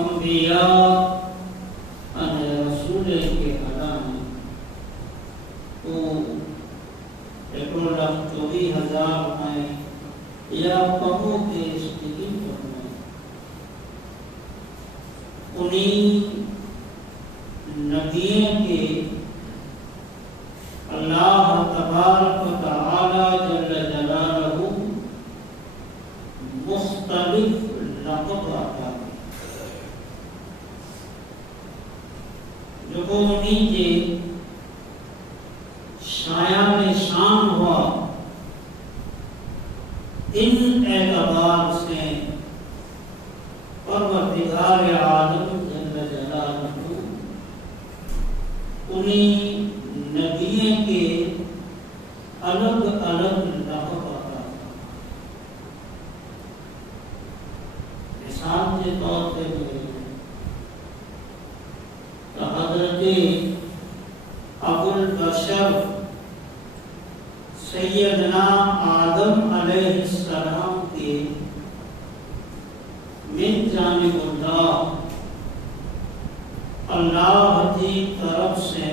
انبیاء ان رسول کے پیٹرول 24,000 میں یا کموں کے اسٹیکنگ کرنے انہیں نبیوں کے اللہ تبارک و تعالی جل جلالہ مختلف لقب آتا ہے جو کو انہیں کے شایان شان ہوا ان اعتبار سے پروردگار عالم جل جلالہ انہیں نبی کے الگ الگ لقب آتا ہے. مثال کے طور پہ حضرت ابو البشر سیدنا آدم علیہ السلام کے من جانب اللہ کی طرف سے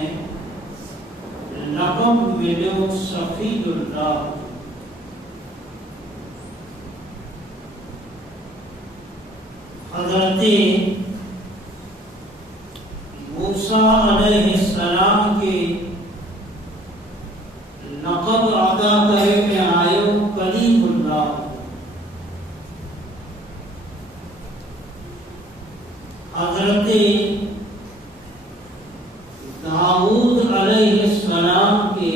لقب ملو صفی اللہ. حضرت موسیٰ علیہ السلام کے لقب عطا کرے میں آئے کلیم اللہ. حضرت داؤد علیہ السلام کے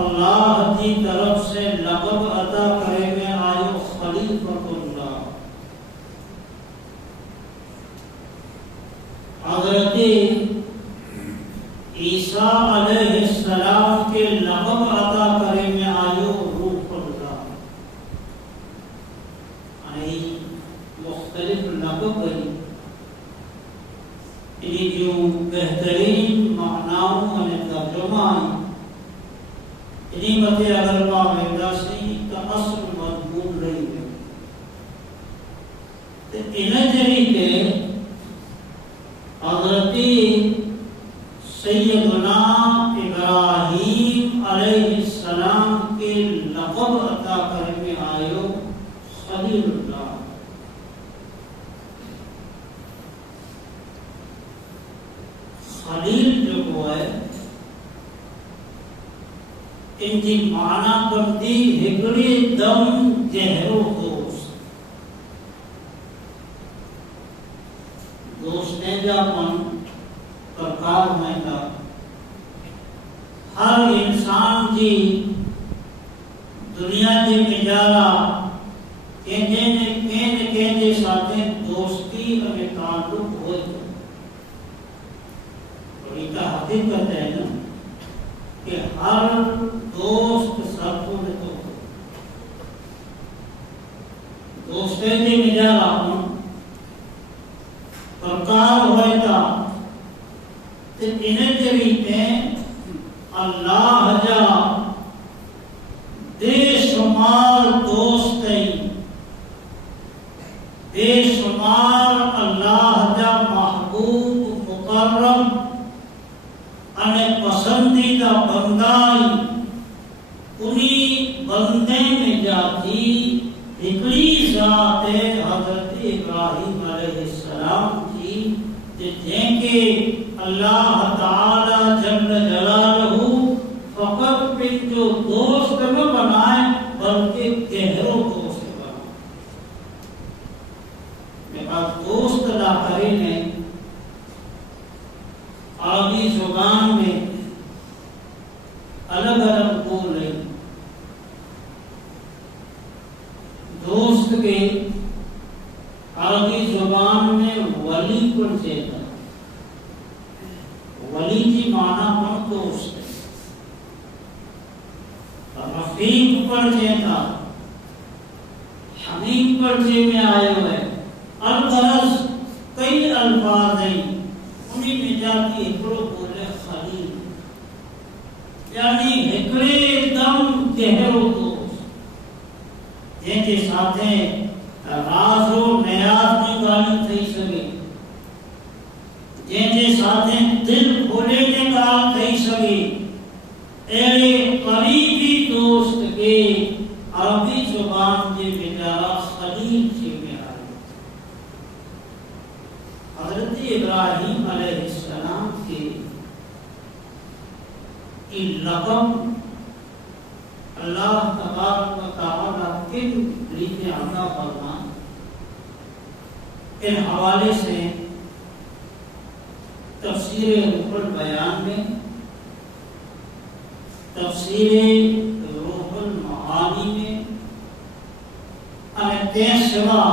اللہ کی طرف سے لقب عطا کرے میں آئے خلیفۃ اللہ. حضرت عیسیٰ علیہ السلام کے لقب عطا کرے میں آئے روح اللہ. مختلف لقب گئی انہیں جو بہترین معناؤں میں ترجمہ آئی انہیں مطلب اگر معاہدہ سے کا اصل مضمون رہی ہے تو انہیں طریقے حضرت سیدنا ابراہیم علیہ السلام کے لقب عطا کرے میں آئے خلیل اللہ. خلیل جو ہے ان کی معنی کرتی ہکڑی دم گہرو دوست. دوست نے جاپن پرکار میں تھا ہر انسان کی دنیا کے مجالا کہنے ساتھ دوستی اور تعلق ہوئے تھے. اور یہ حقیقت ہے نا کہ ہر دوست سب کو تو دوستے کے مجالا پرکار ہوئے تھا تو انہیں طریقے اللہ جا بے شمار دوست بے شمار اللہ جا محبوب مکرم انہیں پسندیدہ بندائی انہی بندے میں جاتی ہکڑی ذات حضرت ابراہیم علیہ السلام کی جن کے اللہ تعالی جل جلالہ فقط پہ جو دوست نہ بنائے بلکہ گہروں دوست بنائے. میرے پاس دوست لا کرے نے عربی زبان میں الگ الگ بول رہی. دوست کے عربی زبان میں ولی پر چیتا ولی کی معنی پر دوست ہے. رفیق پر چیتا حمیم پر چے میں آئے ہوئے. الغرض کئی الفاظ ہیں انہیں میں جاتی ہکڑو بولے خلیل یعنی ہکڑے دم گہرو دوست جن کے ساتھ راز و نیاز کی گالی تھی سکے جن کے ساتھ دل کھولے کے کام تھی سکے اے قریبی دوست کے عربی زبان کے بیچارہ خلیل سے میرا حضرت ابراہیم علیہ السلام کے لقب اللہ تبارک و تعالیٰ کن لیے عطا فرما، ان حوالے سے تفسیر روح البیان میں، تفسیر روح المعانی میں، અને તે સિવા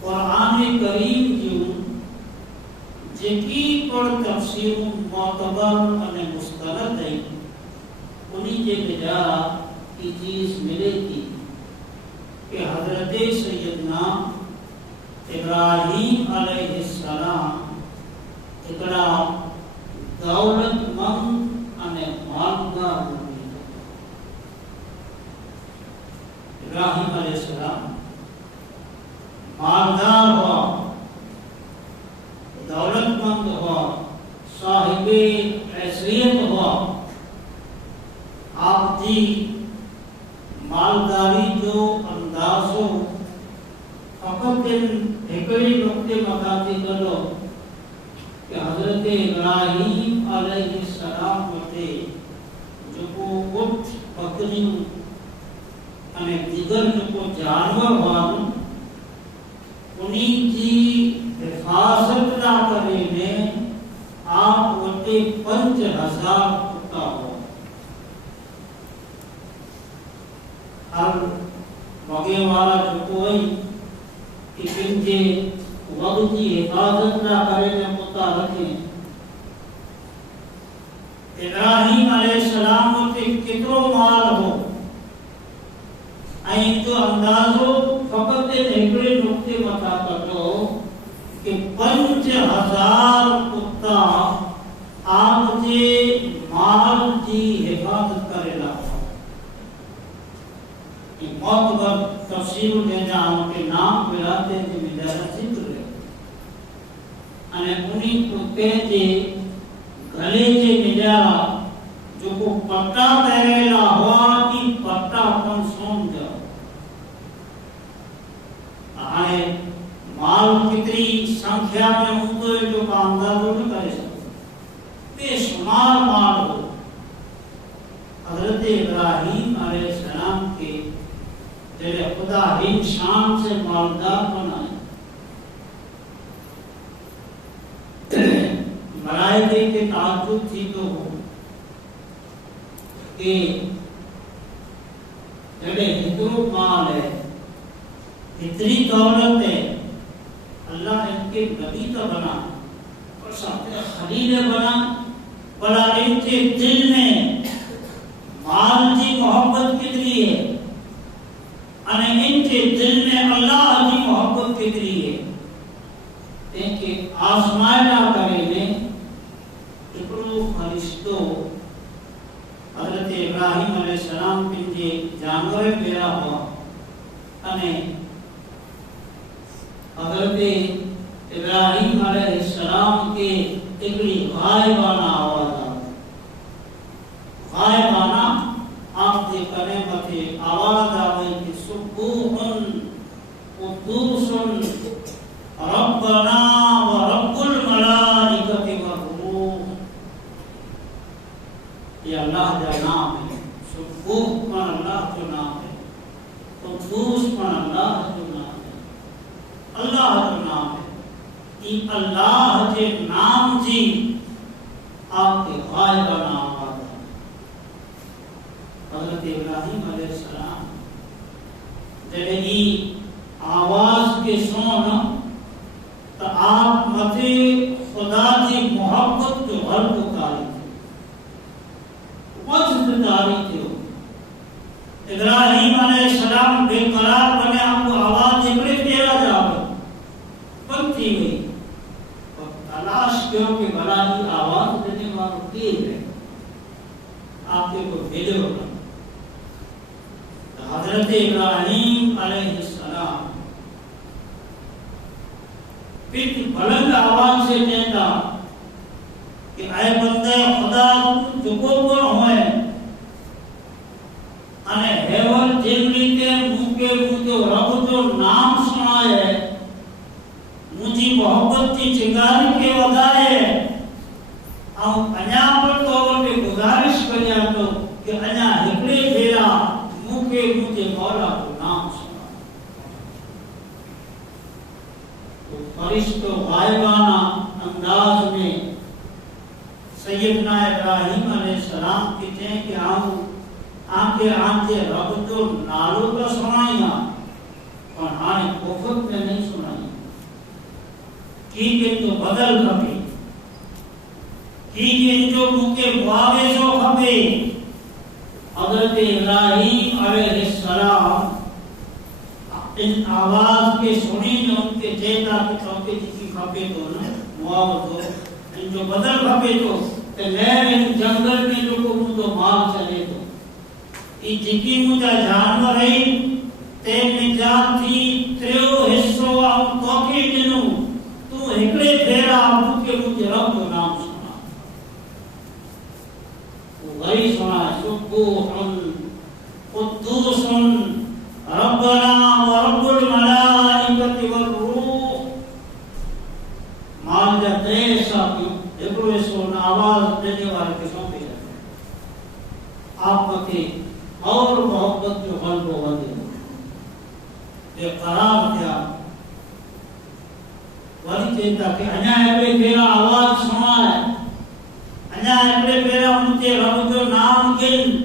قرآن کریم جو જેટલી પણ તફસીરો معتبر અને મુસ્તરદ ہے انہی کے بجا کی چیز ملے تھی کہ حضرت سیدنا ابراہیم علیہ السلام اکڑا دولت مند અને مالدار ابراہیم علیہ السلام مالدار ہوا، دولت مند ہوا، صاحب حیثیت ہوا. آپ کی مالداری جو انداز ہو فقط ایکڑی نقطے مکاتی کرو کہ حضرت ابراہیم علیہ السلام ہوتے جو کو اٹھ بکریوں અને دیگر جو کو جانور ہوانو انہی کی حفاظت نہ کرے میں آپ وٹے 5000 کتا ہو. ہر وگے والا جو کوئی کہ کن کے وقت کی حفاظت نہ کرے میں کتا رکھیں. ابراہیم علیہ السلام ہوتے کترو مال ہو این جو اندازو فقط ایکڑے نقطے بتا کرو کہ 5000 کتا آپ کے مال کی حفاظت کرے لا. معتبر تفسیر دینا کے نام بلاتے ہیں مجھارہ ذکر ہے અને انہی کتے کے گلے کے مجھارہ جو کو پٹا پہریلا ہوا کی پٹا اپن سون جا آئے مال کتری سنکھیا میں ہوں تو جو کا اندازو نہ کرے سکتے بے شمار مال ہو. حضرت ابراہیم علیہ السلام کے جلے خدا ہن شان سے مالدار بنائے. ملائکے کے تعجب تھی تو ہو کہ جلے اترو مال ہے، اتنی دولت ہے، اللہ نے ان کے نبی تو بنا اور ساتھ خلیل بنا، بلا ان کے دل میں مال کی محبت کتنی ہے اور ان کے دل میں اللہ کی محبت کتنی ہے کہ آزمائنا کرے میں اکڑو فرشتو حضرت ابراہیم علیہ السلام کے جانور پیدا ہوا અને حضرت ابراہیم علیہ السلام کے ایکڑی غائبانہ آواز آتی. غائبانہ آپ کے کرے متے آواز آئی کہ سبوحن قدوس ربنا و رب الملائکۃ والروح. یہ اللہ کا نام ہے. سبوح پر اللہ کا نام ہے، قدوس پر اللہ کا نام ہے، اللہ کا نام ہے. یہ اللہ کے نام جی آپ کے غائبانہ آواز ہے. حضرت ابراہیم علیہ السلام جب ہی آواز کے سون تو آپ متے خدا کی محبت جو غلط اتاری تھی، وجد اتاری تھی. ابراہیم علیہ السلام بے قرار بنے، آپ کو آواز جکڑے تیرا جاؤ بنتی ہوئی اور تلاش کیوں کہ بھلا ہی آواز دینے والا کی ہے آپ کے کو بھیجو. حضرت ابراہیم علیہ السلام پھر بلند آواز سے کہتا کہ اے بندے خدا جو کو سیدنا ابراہیم علیہ السلام کہتے ہیں کہ آنکھیں آنکھیں رب جو نالوں کا سنائیاں اور ہاں کفر میں نہیں سنائیاں کی کہ تو بدل کھپے کی کہ جو مکے بوابے جو کھپے حضرت ابراہیم علیہ السلام ان آواز کے سنی جو ان کے چیتا کی چوکے جی کھپے تو نا معاوض ہو ان جو بدل کھپے تو کہ میں ان جنگل میں جو کو تو مال چلے تو ای جکی مجھا جانور ہے تے نجات تھی تریو حصو آؤں توکے جنو تو ہکڑے پھیرا آؤں کہ مجھے رب کو نام سنا وہ غری سنا سبوحن قدوس ربنا ورب الملائکت والروح مال جا تیسا کیوں ایکڑو اسو آواز دینے والے کے سونپے جاتے ہیں آپ کے اور محبت جو قلب و وندے بے قرار کیا ولی چیتا کہ انہا ایپے پھیرا آواز سنا ہے انہا ایپے پھیرا مجھے رب جو نام گن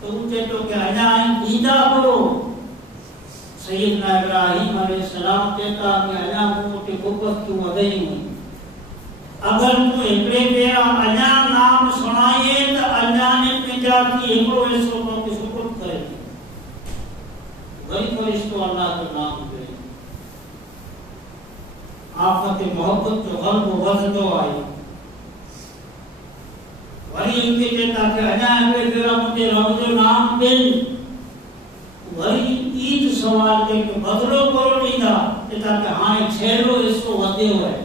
تو اچھے تو کہ انہا دیدہ کرو سیدنا ابراہیم علیہ السلام کہتا کہ انہا موٹی قبت کی وضعی ہوئی اگر تو ایکڑے پیرا انہا نام سنائیے تو انہا نے پجا کی ایکڑو ایسو کو کی سکت کرے غریب فرشتو اللہ کا نام دے آفت محبت جو غلب و وزدو آئی وری ان کے جیتا کہ انہا ایکڑے پیرا مجھے رب جو نام دن وری عید سوال کے کہ بدلو کرو نہیں تھا کہ ہاں ایک چھیلو اس کو ودے ہوئے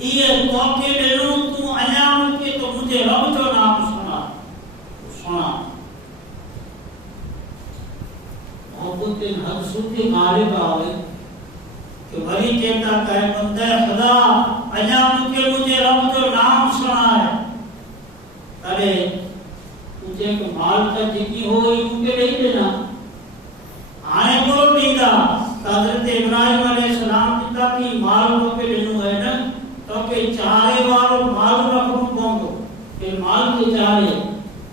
یہ توقع دنوں تو انیام کے تو مجھے رب جو نام سنا محبت ان حدثوں کے غالب آئے کہ وری کہتا کہ بندہ خدا انیام کے مجھے رب جو نام سنا ہے ارے تجھے کہ مال کا جکی ہوئی کیونکہ نہیں دینا آنے بولو نہیں تھا حضرت ابراہیم علیہ السلام جتا کی مال کو پہ لنو ہے نا تو کہ چارے بارو مال رکھوں گونگو کہ مال کے چارے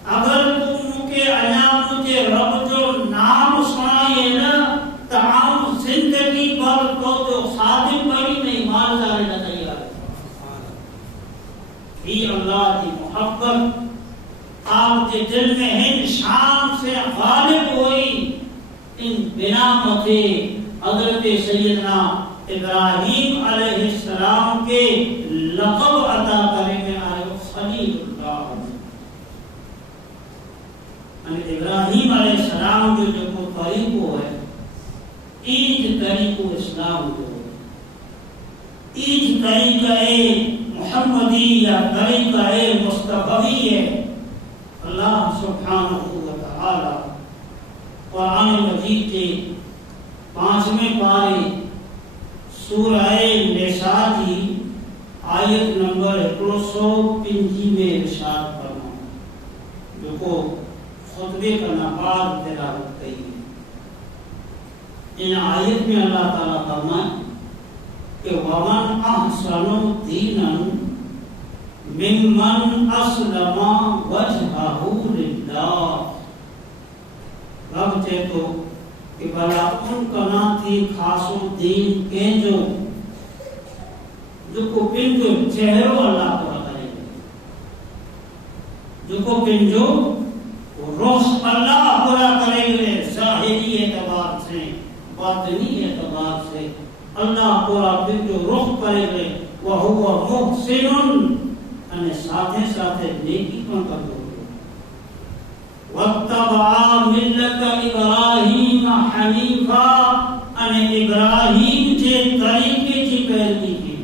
اگر تم کے انیام مجھے رب جو نام سنائیے نا تمام زندگی پر تو جو خادم بڑی نہیں مال چارے نہ تیار ہی اللہ کی محبت آپ کے دل میں ہند شام سے غالب ہوئی ان بنا متے حضرت سیدنا ابراہیم علیہ السلام کے لقب عطا کرنے میں آئے خلیل اللہ ابراہیم علیہ السلام جو طریقو ہے ایج طریقو اسلام جو ایج طریقہ محمدی یا طریقہ مصطفی ہے اللہ سبحانہ وتعالی قرآن مجید کے 5ویں پارے سورہ نساء کی آیت نمبر 150 میں ارشاد فرمایا جو کو خطبے کا نبات تلاوت کی ان آیت میں اللہ تعالیٰ فرمائے کہ وَمَنْ أَحْسَنُ دِينًا مِمَّنْ أَسْلَمَ وَجْهَهُ لِلَّهِ رب چے تو کہ بلا ان کا نا تھی خاصو دین کے جو کو پنجو چہرو اللہ کو کرے جو کو پنجو روح اللہ پورا کرے گئے ظاہری اعتبار سے باطنی اعتبار سے اللہ پورا پنجو روح کرے گئے وَهُوَ مُحْسِنٌ انہیں ساتھے ساتھے نیکی کن کر دو وَاتَّبَعَ مِلَّةَ إِبْرَاهِيمَ حَنِيفًا ان ابراہیم کے طریقے کی پیروی کی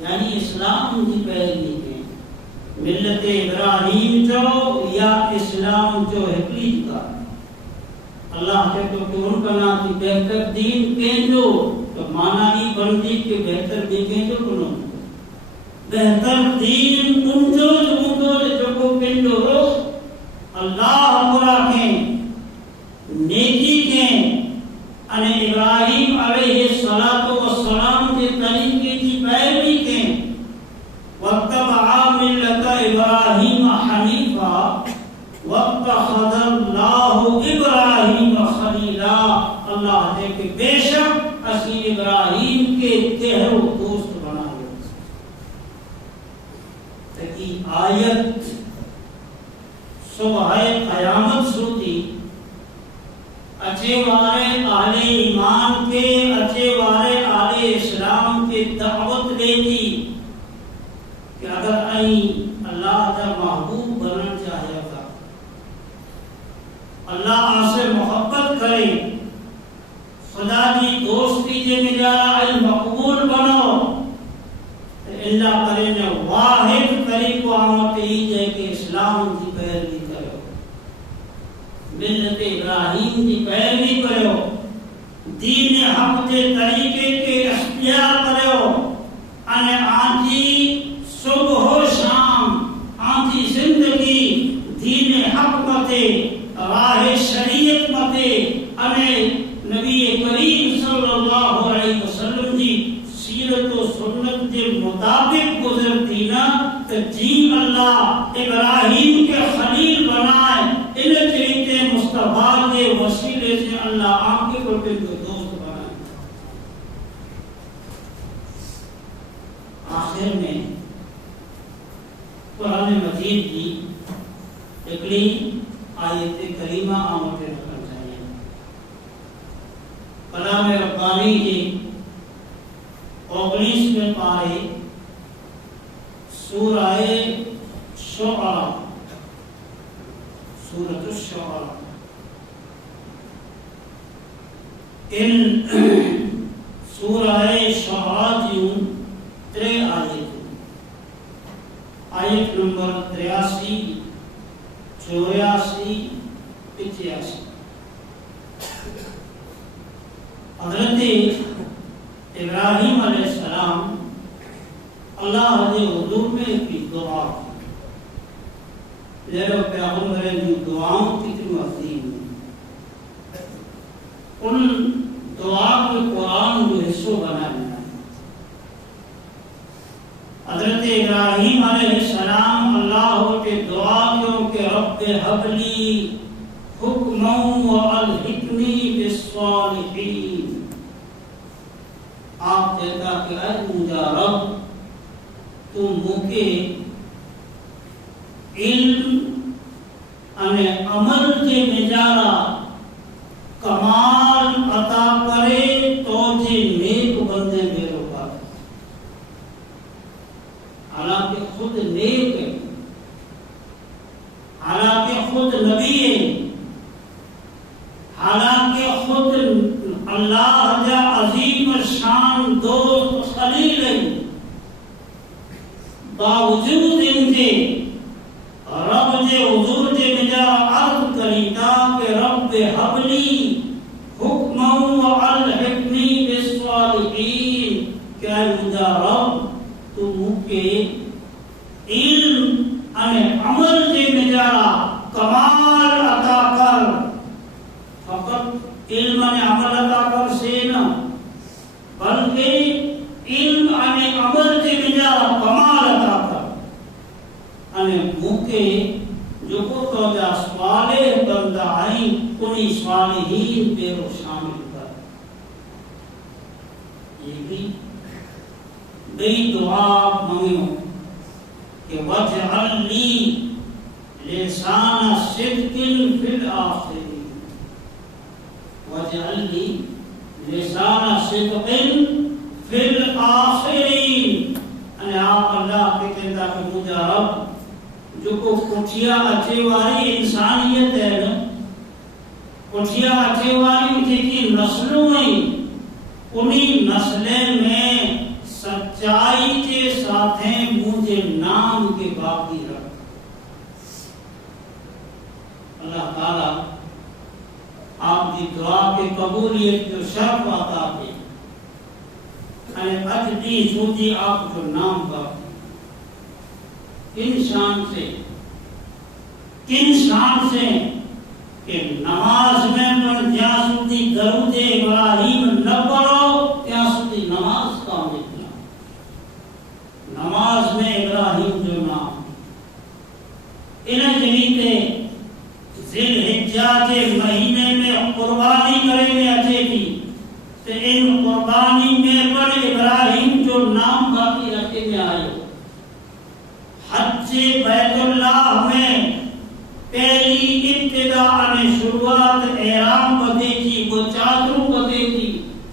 یعنی اسلام کی پیروی کی ملت ابراہیم جو یا اسلام جو ہکلی کا اللہ کے تو کہ ان کا نام کی بہتر دین کینجو تو مانا ہی بندی کے بہتر دین کینجو کنو بہتر دین انجو جو کو کینجو رو اللہ برا کے نیکی کے ان ابراہیم علیہ السلام کے طریقے کی پیروی کے وقت آیت صبح قیامت سوتی اچھے وارے اہل ایمان کے اچھے وارے اہل اسلام کے دعوت لیتی کہ اگر این اللہ کا محبوب بننا چاہے گا، اللہ سے محبت کرے، خدا کی دوستی کے مجارہ مقبول بنو، اللہ کرے نے واحد طریقہ آمد ہی ہے کہ اسلام کی پیروی کرو، ملت ابراہیم کی پیروی کرو، دین حق کے طریقے کے اختیار کرو، ان آنجی صبح و شام آنجی زندگی دین حق متے راہ شریعت متے ان نبی کریم صلی اللہ علیہ وسلم کی سیرت و سنت کے مطابق گزرتی نا تو جی اللہ ابراہیم کے خلیل بنائے، ان طریقے مصطفیٰ کے وسیلے سے اللہ آپ کے قرب کو دوست بنائے۔ آخر میں قرآن مجید کی اگلی آیت کریمہ آمد رکھنا چاہیے۔ کلام ربانی کی 19ویں پارے سورہ شعراء، سورۃ الشعراء، ان سورہ شعراء جیوں 3 آیت، آیت نمبر 83، 84، 85۔ حضرت ابراہیم علیہ السلام اللہ کے حضور میں کی دعا کی، لہذا پیغمبر کی دعاؤں کتنی عظیم ہیں، ان دعا کو قرآن کو حصہ بنانا ہے۔ حضرت ابراہیم علیہ السلام اللہ کے دعا کیوں کہ رب حب لی حکما والحقنی بالصالحین، آپ کہتا کہ اے مجھا رب تو مجھے علم ان عمل کے مجارہ کمال عطا کرے تو جے نیک بندے میرے پاس، حالانکہ خود نیک ہے، حالانکہ خود نبی ہے، حالانکہ خود اللہ کا عظیم شان دوست خلیل ہے، باوجود ان کے رب جے حضور جے مجا عرض کریتا کہ رب حبلی حکما والحقنی بالصالحین، کہ مجا رب تو مجھے علم ان عمل جے مجا کمال عطا کر، فقط علم ان عمل عطا کر سے نہ بلکہ علم ان عمل جے مجا کمال عطا کر، ان موقع جو کو توجہ صالح بندہ آئیں انہی صالحین پہ وہ شامل کر۔ یہ بھی بئی دعا مانگو کہ وَجْعَلْ لِي لِسَانَ صِدْقٍ فِي الْآخِرِينَ، وَجْعَلْ لِي لِسَانَ صِدْقٍ فِي الْآخِرِينَ، یعنی آپ اللہ کے کہتا کہ مجھا رب جو کو کٹھیا اچھے والی انسانیت ہے نا، کٹھیا اچھے والی کی نسلوں میں انہی نسلیں میں سچائی کے ساتھ ہیں مجھے نام کے باقی رکھ۔ اللہ تعالیٰ آپ کی دعا کے قبولیت جو شرف عطا دے، اجدی سوچی آپ جو نام باقی کن شان سے کہ نماز میں من جہاں سودی درود ابراہیم نہ پڑھو تیاں سودی نماز کا نکلا، نماز میں ابراہیم جو نام انہیں جنیتے ذی الحجہ کے مہینے میں قربانی کریں گے اچھے کی تو ان قربانی میں پر ابراہیم جو نام باقی رکھے میں آئے، حج سے بیت اللہ میں پہلی ابتدا نے شروعات احرام بدے کی، وہ چادروں بدے کی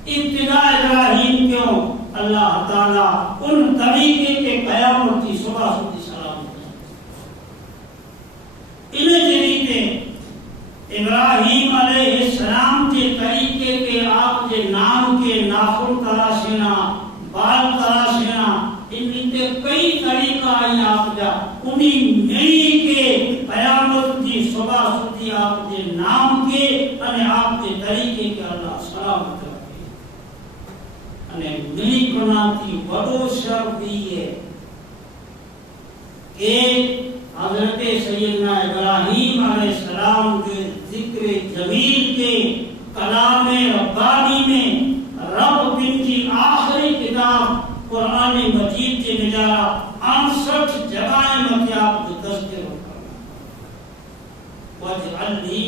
ابتدا ابراہیم کیوں؟ اللہ تعالیٰ ان طریقے کے قیامت کی صبح سدی سلام انہیں جریتے ابراہیم علیہ السلام کے طریقے کے آپ کے نام کے ناخن تراشنا، بال تراشنا، ان کے کئی طریقہ آئی آپ جا انہیں نئی کے قیامت کی صبح سدی آپ کے نام کے انہیں آپ کے طریقے کے اللہ سلامت رکھے انہیں نئی کناتی بڑو شرف دی ہے کہ حضرت سیدنا ابراہیم علیہ السلام کے ذکر جمیل کے کلام ربانی میں رب دن کی آخری کتاب قرآن مجید کے نجارہ 68 جگہیں میں آپ کو تذکر کرنا وَجْعَلْ لِي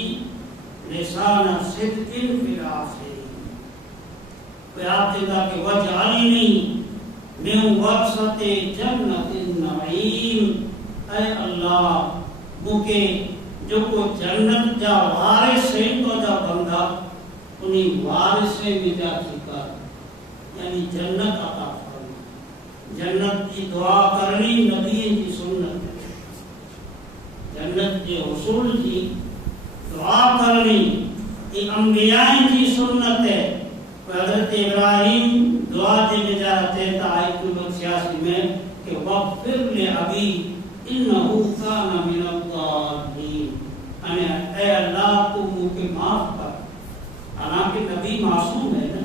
لِسَانَ صِدْقٍ فِي الْآخِرِينَ کوئی آپ دیتا کہ وَجْعَلْنِي مِنْ وَرَثَةِ جَنَّةِ النَّعِيمِ اے اللہ مکے جو کو جنت جا وارث ہے تو جا بندہ انہیں وارث میں جا چکا یعنی جنت عطا فرما جنت کی دعا کرنی نبی کی سنت ہے جنت کے حصول کی دعا کرنی یہ انبیاء کی سنت ہے حضرت ابراہیم دعا دینے جا رہتے تھا آیت نمبر 86 میں کہ وَغْفِرْ لِأَبِي انہو کان من الضالین اے اللہ تو مجھے معاف کر حالانکہ نبی معصوم ہے نا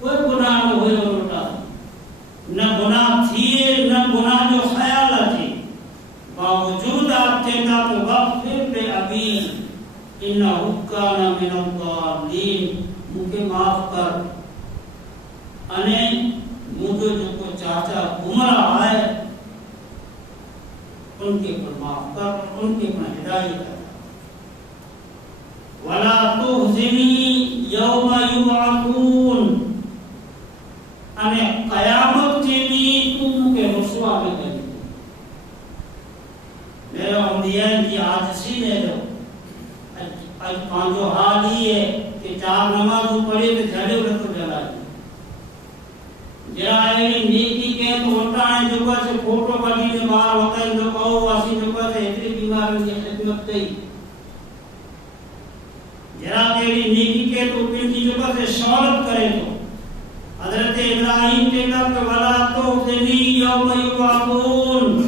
کوئی گناہ نہ ہوئے اور اٹھا نہ گناہ تھیے نہ گناہ جو خیال تھی باوجود آپ کہتا کہ وغفر لأبی انہو کان من الضالین مجھے معاف کر انہیں مجھے جو کو چاچا گمراہ ہے ان کے پر معاف کر ان کے پر ہدایت کر وَلَا تُخْزِنِي يَوْمَ يُبْعَثُونَ انہیں قیامت کے لیے تم کے رسوا میں کری میرے انبیاء کی عاجزی لے لو آج پانچو حال ہی ہے کہ 4 نمازوں پڑھے تو جھڑے ہوئے تو جلائے جرا نیکی کے تو ہوتا ہے جو سے فوٹو بڑی میں باہر ہوتا ہے جو کہو واسی جو سے اتنی بیمار کی خدمت گئی جرا تیری نیکی کے تو پھر کی جو سے شہرت کرے تو حضرت ابراہیم کے کہ ولا تخزنی یوم یبعثون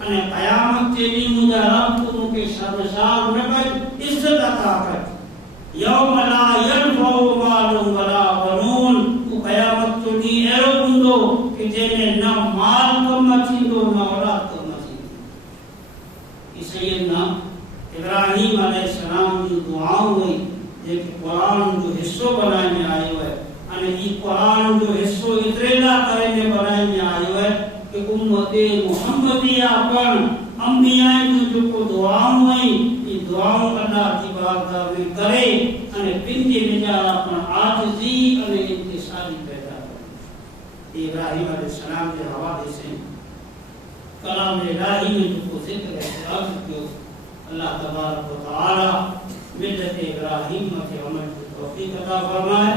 انہیں قیامت کے لیے مجھے رب تم کے شرمسار میں کر عزت عطا کر یوم لا ينفع مال ولا بنون قیامت تو نہیں ایرو بندو کہ جنہیں نہ مال کم چیندو نہ اولاد کم چیندو یہ سیدنا ابراہیم علیہ السلام کی دعاؤں ہوئی کہ قرآن جو حصوں بنائے میں آئے ہوئے انہیں یہ قرآن جو حصوں اتریلا کرنے بنائے میں آئے ہوئے کہ امت محمدیہ پر انبیاء جو کو دعاؤں ہوئی یہ دعاؤں اللہ کی بارگاہ میں کرے انہیں بندی نجارہ پر عاجزی انہیں انتصاری پیدا کرے ابراہیم علیہ السلام کے حوالے سے کلام الہی میں جو کو ذکر ہے اللہ تبارک و تعالی ملت ابراہیم کے عمل کی توفیق عطا فرمائے